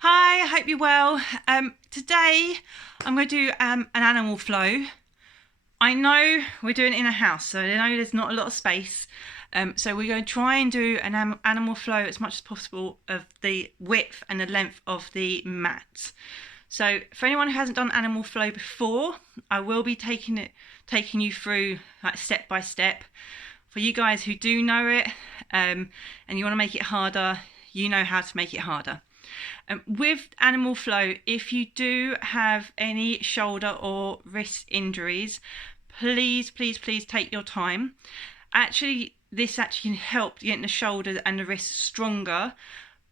Hi, I hope you're well. Today I'm going to do an animal flow. I know we're doing it in a house, so I know there's not a lot of space. So we're going to try and do an animal flow as much as possible of the width and the length of the mat. So for anyone who hasn't done animal flow before, I will be taking you through like step by step. For you guys who do know it, and you want to make it harder, you know how to make it harder. With animal flow, if you do have any shoulder or wrist injuries, please take your time. This actually can help getting the shoulders and the wrists stronger,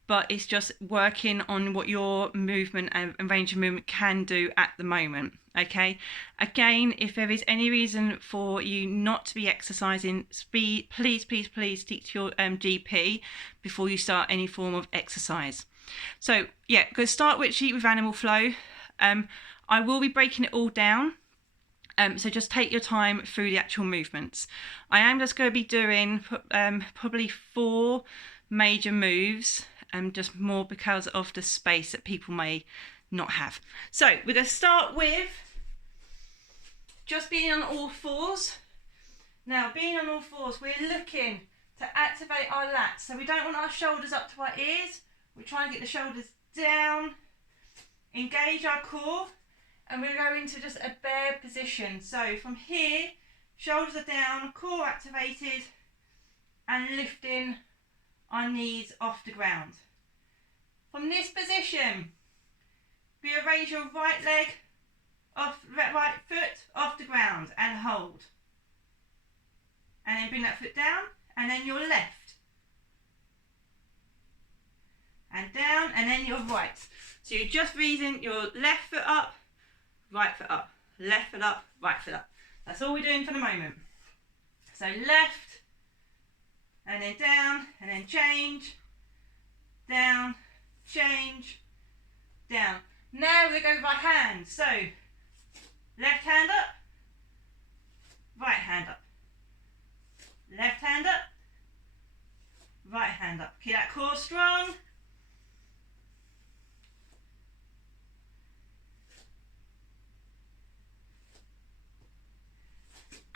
but it's just working on what your movement and range of movement can do at the moment. Okay, again, if there is any reason for you not to be exercising, please speak to your GP before you start any form of exercise. So yeah, going to start with animal flow. I will be breaking it all down. So just take your time through the actual movements. I am just going to be doing probably 4 major moves, just more because of the space that people may not have. So we're going to start with just being on all fours. Now, being on all fours, we're looking to activate our lats. So we don't want our shoulders up to our ears. We're trying to get the shoulders down, engage our core, and we're going to just a bear position. So from here, shoulders are down, core activated, and lifting our knees off the ground. From this position, we raise your right foot off the ground and hold. And then bring that foot down, and then your left. And down, and then your right. So you're just raising your left foot up, right foot up, left foot up, right foot up. That's all we're doing for the moment. So left, and then down, and then change, down, change, down. Now we go by hand. So left hand up, right hand up, left hand up, right hand up. Keep that core strong.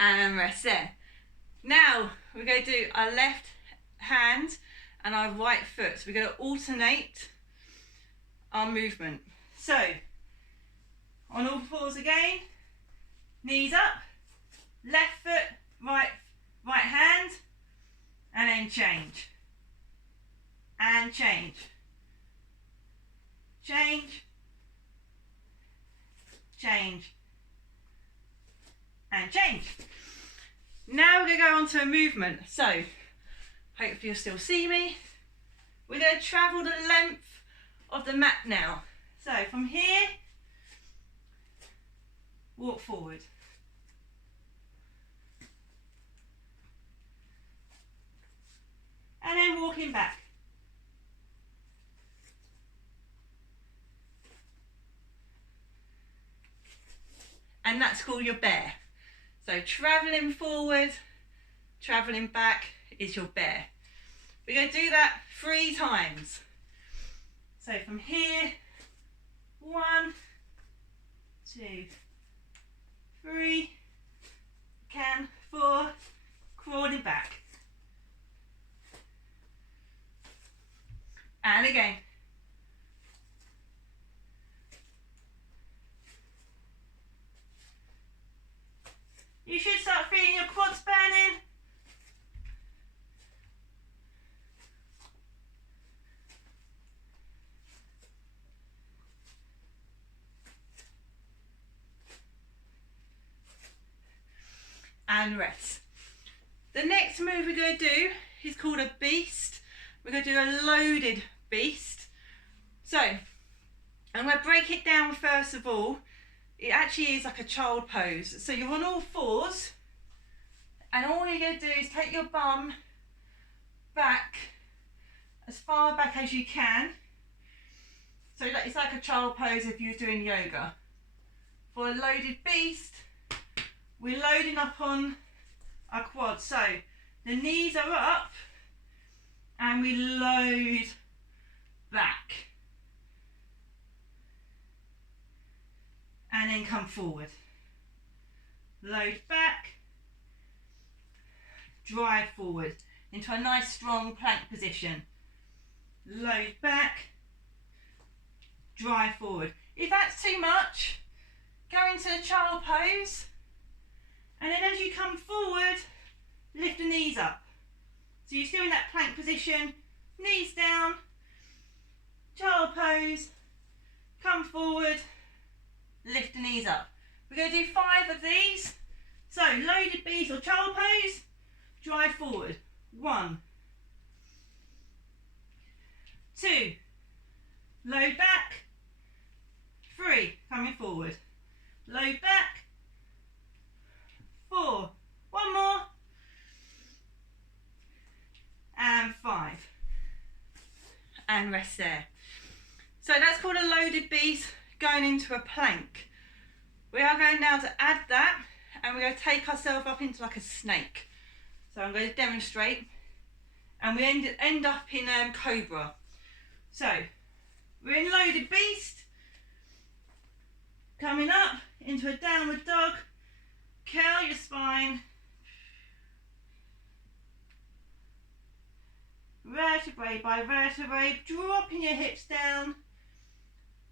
And rest there. Now we're going to do our left hand and our right foot. So we're going to alternate our movement. So on all fours again, knees up, left foot, right hand, and then change. And change. Change. Change. And change. Now we're going to go on to a movement. So, hopefully you'll still see me. We're going to travel the length of the mat now. So, from here, walk forward. And then walking back. And that's called your bear. So travelling forward, travelling back is your bear. We're going to do that 3 times. So from here, 1, 2, 3, 4, crawling back. And again. You should start feeling your quads burning. And rest. The next move we're going to do is called a beast. We're going to do a loaded beast. So, I'm going to break it down first of all. It actually is like a child pose. So you're on all fours, and all you're going to do is take your bum back as far back as you can. So it's like a child pose if you're doing yoga. For a loaded beast, we're loading up on our quads. So the knees are up, and we load back. and then come forward. Load back, drive forward into a nice strong plank position. Load back, drive forward. If that's too much, go into the child pose, and then as you come forward, lift the knees up. So you're still in that plank position, knees down, child pose, come forward, lift the knees up. We're going to do 5 of these. So loaded beast or child pose, drive forward. 1, 2, load back, 3, coming forward, load back, 4, one more, and 5, and rest there. So that's called a loaded beast going into a plank. We are going now to add that, and we're going to take ourselves up into like a snake. So I'm going to demonstrate, and we end up in cobra. So we're in loaded beast, coming up into a downward dog, curl your spine, vertebrae by vertebrae, dropping your hips down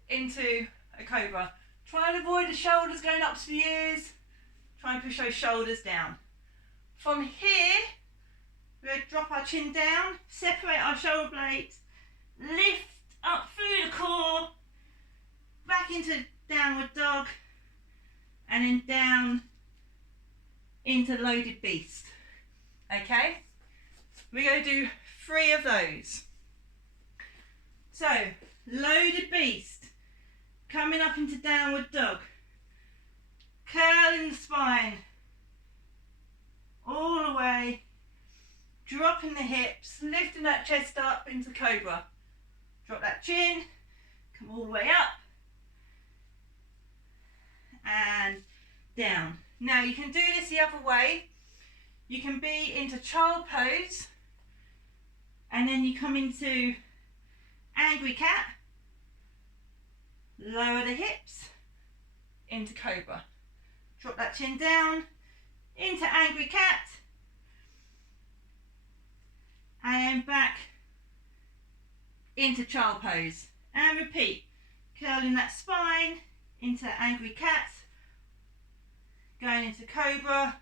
into a cobra. Try and avoid the shoulders going up to the ears, try and push those shoulders down. From here, we're going to drop our chin down, separate our shoulder blades, lift up through the core, back into downward dog, and then down into loaded beast. Okay? We're going to do 3 of those. So, loaded beast, coming up into downward dog, curling the spine, all the way, dropping the hips, lifting that chest up into cobra. Drop that chin, come all the way up, and down. Now you can do this the other way. You can be into child pose, and then you come into angry cat, lower the hips, into cobra. Drop that chin down, into angry cat, and then back into child pose. And repeat, curling that spine into angry cat, going into cobra,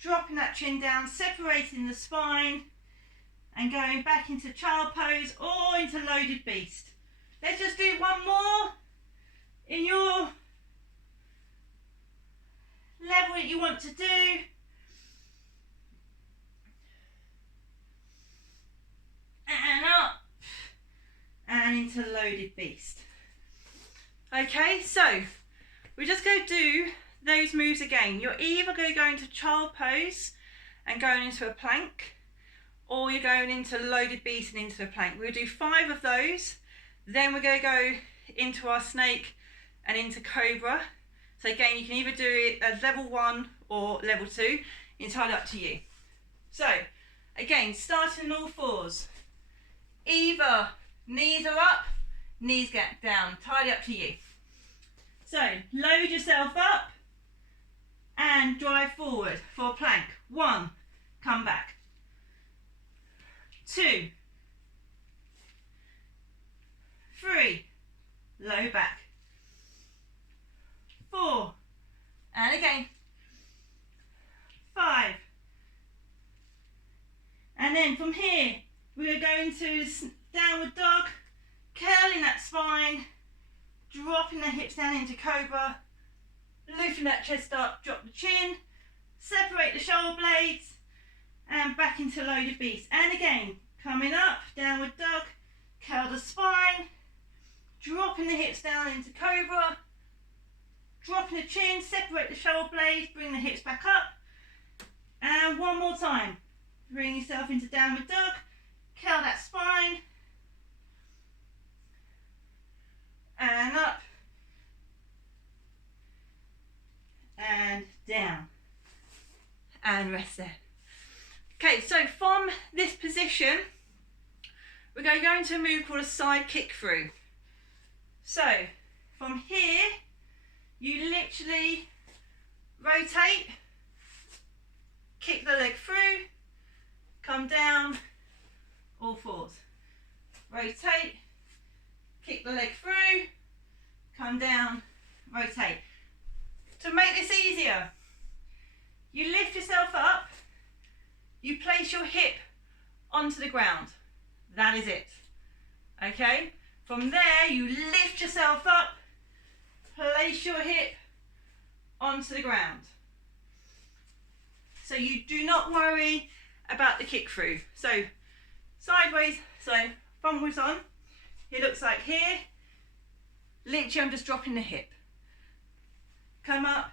dropping that chin down, separating the spine, and going back into child pose or into loaded beast. Let's just do one more in your level that you want to do. And up, and into loaded beast. Okay, so we're just going to do those moves again. You're either going to go into child pose and going into a plank, or you're going into loaded beast and into a plank. We'll do 5 of those, then we're going to go into our snake and into cobra. So again, you can either do it as level 1 or level 2, entirely up to you. So again, starting on all 4s. Either knees are up, knees get down, entirely up to you. So load yourself up and drive forward for a plank. 1, come back. 2, 3, low back. 4, and again. 5, and then from here we're going to downward dog, curling that spine, dropping the hips down into cobra, lifting that chest up, drop the chin, separate the shoulder blades, and back into loaded beast. And again, coming up, downward dog, curl the spine, dropping the hips down into cobra, dropping the chin, separate the shoulder blades, bring the hips back up, and one more time. Bring yourself into downward dog, curl that spine, and up, and down, and rest there. Okay, so from this position, we're going to go into a move called a side kick through. So, from here, you literally rotate, kick the leg through, come down, all fours. Rotate, kick the leg through, come down, rotate. To make this easier, you lift yourself up, you place your hip onto the ground. That is it. Okay? From there, you lift yourself up, place your hip onto the ground. So you do not worry about the kick through. So sideways, so frontwards on. It looks like here. Literally, I'm just dropping the hip. Come up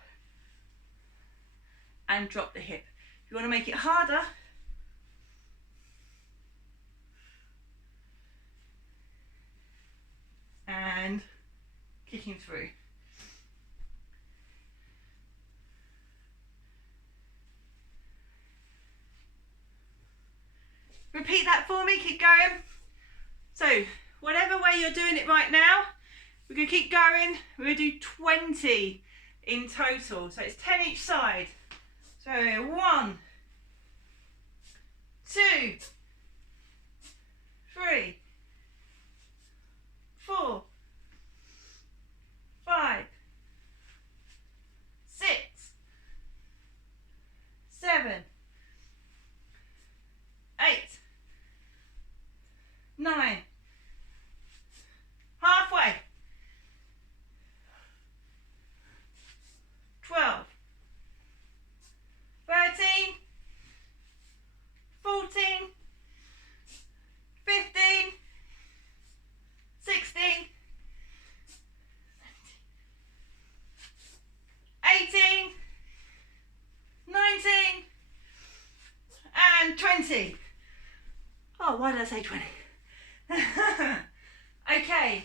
and drop the hip. If you want to make it harder, and kicking through. Repeat that for me, keep going. So, whatever way you're doing it right now, we're going to keep going. We're going to do 20 in total. So it's 10 each side. So 1, 2, 3, 4, 5, 6, 7, 8, 9, halfway, 12, 13, 14, 15, 16, 18, 19, and 20. Oh, why did I say 20? Okay.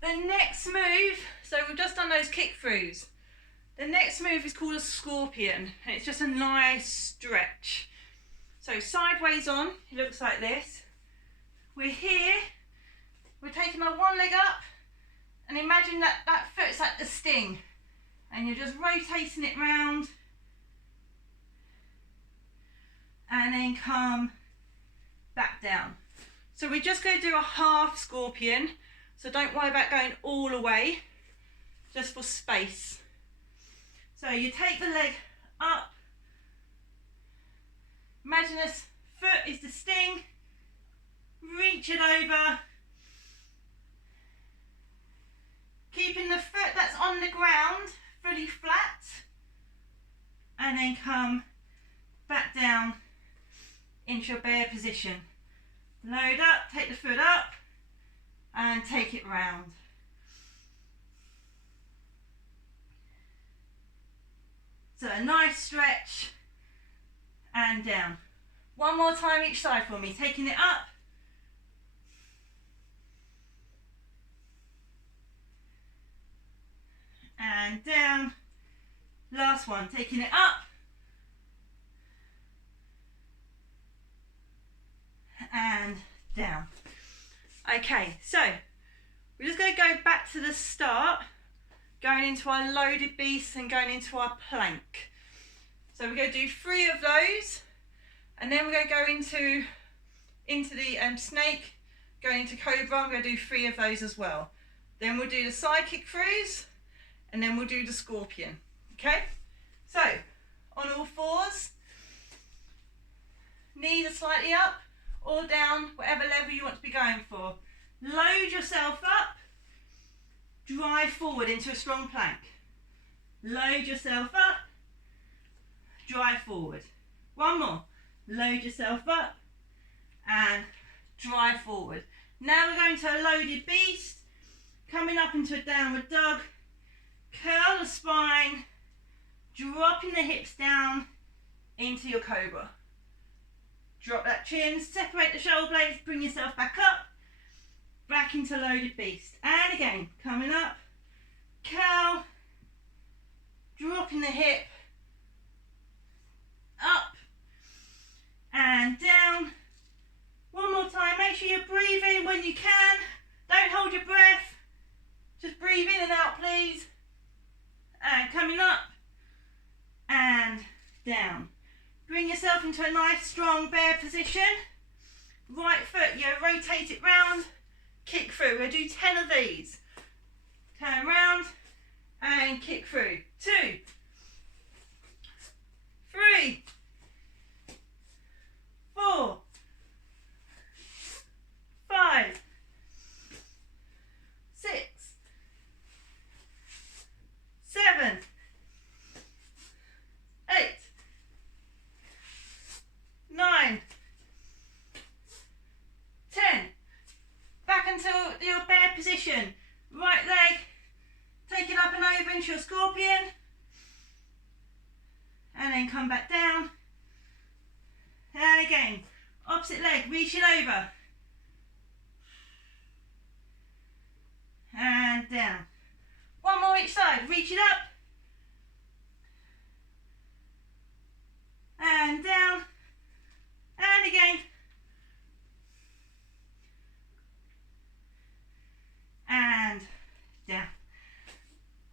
The next move, so we've just done those kick throughs. The next move is called a scorpion, and it's just a nice stretch. So sideways on, it looks like this. We're here, we're taking our one leg up, and imagine that foot's like the sting, and you're just rotating it round, and then come back down. So we're just going to do a half scorpion, so don't worry about going all the way, just for space. So you take the leg up, imagine this foot is the sting, reach it over, keeping the foot that's on the ground fully flat, and then come back down into your bear position. Load up, take the foot up, and take it round. So a nice stretch, and down. One more time each side for me, taking it up, and down. Last one, taking it up, and down. Okay, so we're just going to go back to the start, going into our loaded beast and going into our plank. So we're going to do 3 of those, and then we're going to go into the snake, going into cobra. I'm going to do 3 of those as well. Then we'll do the side kick throughs, and then we'll do the scorpion. Okay, so on all fours, knees are slightly up or down, whatever level you want to be going for. Load yourself up, drive forward into a strong plank. Load yourself up, drive forward. One more. Load yourself up and drive forward. Now we're going to a loaded beast, coming up into a downward dog. Curl the spine, dropping the hips down into your cobra. Drop that chin, separate the shoulder blades, bring yourself back up, back into loaded beast. And again, coming up, curl, dropping the hip, up and down. One more time, make sure you're breathing when you can. Don't hold your breath, yourself into a nice strong bear position. Right foot, you rotate it round, kick through. We're going to do 10 of these. Turn round and kick through. 2, 3, 4, 5, 6, 7, 8, 9, 10. Back until your bear position. Right leg, take it up and over into your scorpion. And then come back down. And again, opposite leg, reach it over. And down. One more each side, reach it up. And down. And again. And down.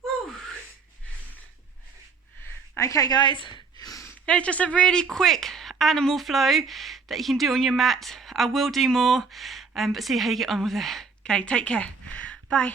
Woo. Okay guys, it's just a really quick animal flow that you can do on your mat. I will do more, but see how you get on with it. Okay, take care. Bye.